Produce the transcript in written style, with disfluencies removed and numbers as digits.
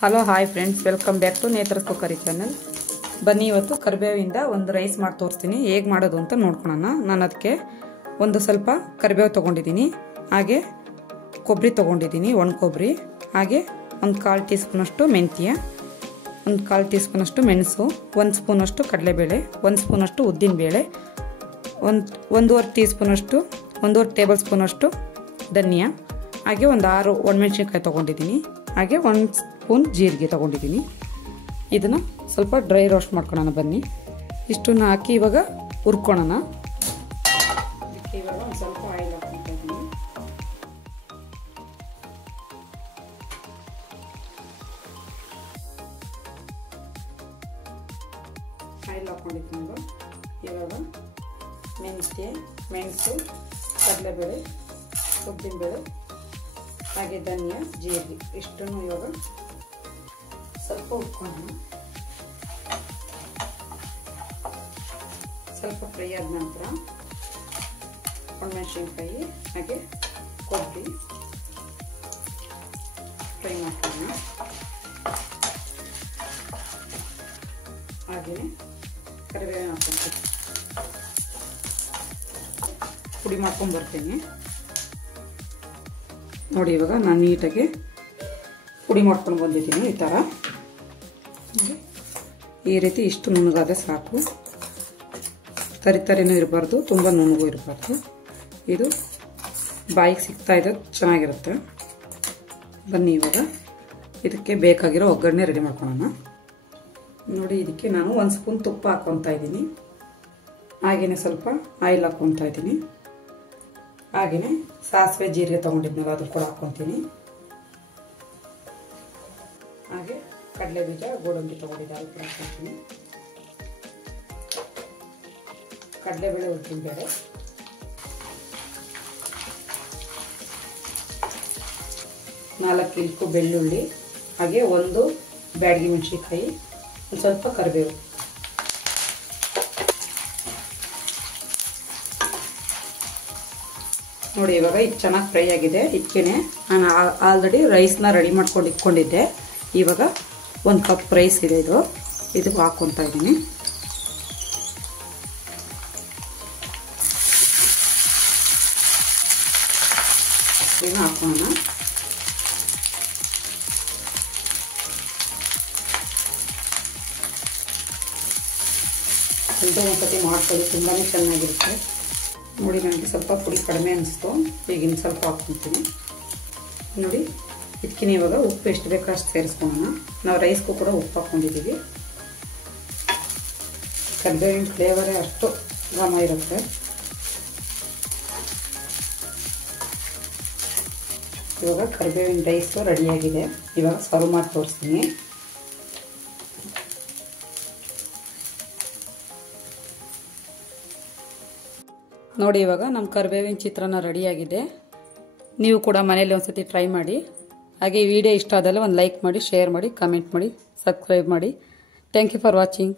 Hello hi friends, welcome back to Netra's cookery channel. ಬನ್ನಿ, ಇವತ್ತು ಕರಿಬೇವಿಂದ ಒಂದು ರೈಸ್ ಮಾಡಿ ತೋರಿಸ್ತೀನಿ. ಹೇಗೆ ಮಾಡೋದು ಅಂತ ನೋಡ್ಕೊಳ್ಳೋಣ. ನಾನು ಅದಕ್ಕೆ ಒಂದು ಸ್ವಲ್ಪ ಕರಿಬೇವು ತೊಗೊಂಡಿದ್ದೀನಿ, ಹಾಗೆ ಕೊಬ್ಬರಿ ತೊಗೊಂಡಿದ್ದೀನಿ, ಒಣ ಕೊಬ್ಬರಿ, ಹಾಗೆ ಒಂದು 1/4 ಟೀ ಸ್ಪೂನಷ್ಟು ಮೆಂತ್ಯ, ಒಂದು 1/4 ಟೀ ಸ್ಪೂನಷ್ಟು ಮೆಣಸು, 1 ಸ್ಪೂನಷ್ಟು ಕಡಲೆಬೇಳೆ, 1 ಸ್ಪೂನಷ್ಟು ಉದ್ದಿನಬೇಳೆ, 1.5 ಟೀ ಸ್ಪೂನಷ್ಟು 1.5 ಟೇಬಲ್ ಸ್ಪೂನಷ್ಟು ಧನಿಯಾ, ಹಾಗೆ ಒಂದು 6 ಒಣಮೆಣಸಿನ್ಕಾಯಿ ತೊಗೊಂಡಿದ್ದೀನಿ, ಹಾಗೆ 1 ಸ್ಪೂನ್ ಜೀರಿಗೆ ತೊಗೊಂಡಿದ್ದೀನಿ. ಇದನ್ನು ಸ್ವಲ್ಪ ಡ್ರೈ ರೋಸ್ಟ್ ಮಾಡ್ಕೊಳ್ಳೋಣ. ಬನ್ನಿ, ಇಷ್ಟನ್ನು ಹಾಕಿ ಇವಾಗ ಹುರ್ಕೊಳ್ಳೋಣ. ಇದಕ್ಕೆ ಇವಾಗ ಒಂದು ಸ್ವಲ್ಪ ಆಯಿಲ್ ಹಾಕ್ಕೊಳ್ತಾ ಇದ್ದೀನಿ. ಆಯಿಲ್ ಹಾಕ್ಕೊಂಡಿದ್ದೀನಿ. ಇವಾಗ ಮೆಣಸು, ಕಡಲೆಬೇಳೆ, ಉದ್ದಿನಬೇಳೆ, ಹಾಗೆ ಧನಿಯಾ, ಜೀರಿಗೆ ಇಷ್ಟನ್ನು ಇವಾಗ ಸ್ವಲ್ಪ ಹುರ್ಕೊಳ್ಳೋಣ. ಸ್ವಲ್ಪ ಫ್ರೈ ಆದ ನಂತರ ಒಣಮೆಣಸಿನ್ಕಾಯಿ ಹಾಗೆ ಕೊಬ್ಬರಿ ಫ್ರೈ ಮಾಡ್ಕೊಳ್ಳೋಣ. ಹಾಗೆಯೇ ಕರಿಬೇವು ಹಾಕ್ಕೊಂಡು ಪುಡಿ ಮಾಡ್ಕೊಂಡು ಬರ್ತೇನೆ. ನೋಡಿ, ಇವಾಗ ನಾನು ನೀಟಾಗಿ ಪುಡಿ ಮಾಡ್ಕೊಂಡು ಬಂದಿದ್ದೀನಿ. ಈ ಥರ ಈ ರೀತಿ ಇಷ್ಟು ನುಣ್ಣಗಾದರೆ ಸಾಕು. ತರಿನೂ ಇರಬಾರ್ದು, ತುಂಬ ನುಣ್ಣಗೂ ಇರಬಾರ್ದು. ಇದು ಬಾಯಿಗೆ ಸಿಗ್ತಾ ಇರೋದು ಚೆನ್ನಾಗಿರುತ್ತೆ. ಬನ್ನಿ, ಇವಾಗ ಇದಕ್ಕೆ ಬೇಕಾಗಿರೋ ಒಗ್ಗರಣೆ ರೆಡಿ ಮಾಡ್ಕೊಳ್ಳೋಣ. ನೋಡಿ, ಇದಕ್ಕೆ ನಾನು 1 ಸ್ಪೂನ್ ತುಪ್ಪ ಹಾಕ್ಕೊತಾ ಇದ್ದೀನಿ, ಹಾಗೆಯೇ ಸ್ವಲ್ಪ ಆಯಿಲ್ ಹಾಕ್ಕೊತಾ ಇದ್ದೀನಿ, ಹಾಗೆಯೇ ಸಾಸಿವೆ ಜೀರಿಗೆ ತೊಗೊಂಡಿದ್ನಲ್ಲ ಅದು ಕೂಡ ಹಾಕ್ಕೊತೀನಿ, ಹಾಗೆ ಕಡಲೆ ಬೀಜ ಗೋಡಂಬಿ ತೊಗೊಂಡಿದ್ದೆ ಅದು ಕೂಡ ಹಾಕ್ಕೊತೀನಿ, ಕಡಲೆಬೇಳೆ, ಉದ್ದಿನಬೇಳೆ, 4 ಇಲ್ಕು ಬೆಳ್ಳುಳ್ಳಿ, ಹಾಗೆ 1 ಬ್ಯಾಡಗಿ ಮೆಣಸಿನಕಾಯಿ, ಒಂದು ಸ್ವಲ್ಪ ಕರಿಬೇವು. ನೋಡಿ, ಇವಾಗ ಇದು ಚೆನ್ನಾಗಿ ಫ್ರೈ ಆಗಿದೆ. ಇದಕ್ಕೆ ನಾನು ಆಲ್ರೆಡಿ ರೈಸ್ನ ರೆಡಿ ಮಾಡ್ಕೊಂಡು ಇಟ್ಕೊಂಡಿದ್ದೆ. ಇವಾಗ 1 ಕಪ್ ರೈಸ್ ಇದೆ, ಇದು ಹಾಕ್ಕೊತಾ ಇದ್ದೀನಿ. ಇದನ್ನು ಹಾಕೋಣ. ಒಂದ್ಸತಿ ಮಾಡ್ಕೊಳ್ಳಿ, ತುಂಬಾ ಚೆನ್ನಾಗಿರುತ್ತೆ. ನೋಡಿ, ನನಗೆ ಸ್ವಲ್ಪ ಪುಡಿ ಕಡಿಮೆ ಅನಿಸ್ತು, ಈಗಿನ ಸ್ವಲ್ಪ ಹಾಕ್ಕೊತೀನಿ. ನೋಡಿ, ಇದಕ್ಕೆ ಇವಾಗ ಉಪ್ಪು ಎಷ್ಟು ಬೇಕೋ ಅಷ್ಟು ಸೇರಿಸ್ಕೊಳ್ಳೋಣ. ನಾವು ರೈಸ್ಗೂ ಕೂಡ ಉಪ್ಪು ಹಾಕ್ಕೊಂಡಿದ್ದೀವಿ. ಕರಿಬೇವಿನ ಫ್ಲೇವರೇ ಅಷ್ಟು ಘಮ ಇರುತ್ತೆ. ಇವಾಗ ಕರಿಬೇವಿನ ರೈಸು ರೆಡಿಯಾಗಿದೆ. ಇವಾಗ ಸರ್ವ್ ಮಾಡಿ ತೋರಿಸ್ತೀನಿ. ನೋಡಿ, ಇವಾಗ ನಮ್ಮ ಕರಿಬೇವಿನ ಚಿತ್ರಾನ್ನ ರೆಡಿಯಾಗಿದೆ. ನೀವು ಕೂಡ ಮನೇಲಿ ಒಂದ್ಸತಿ ಟ್ರೈ ಮಾಡಿ. ಹಾಗೆ ಈ ವಿಡಿಯೋ ಇಷ್ಟ ಆದಲ್ಲಿ ಒಂದು ಲೈಕ್ ಮಾಡಿ, ಶೇರ್ ಮಾಡಿ, ಕಮೆಂಟ್ ಮಾಡಿ, ಸಬ್ಸ್ಕ್ರೈಬ್ ಮಾಡಿ. Thank you for watching.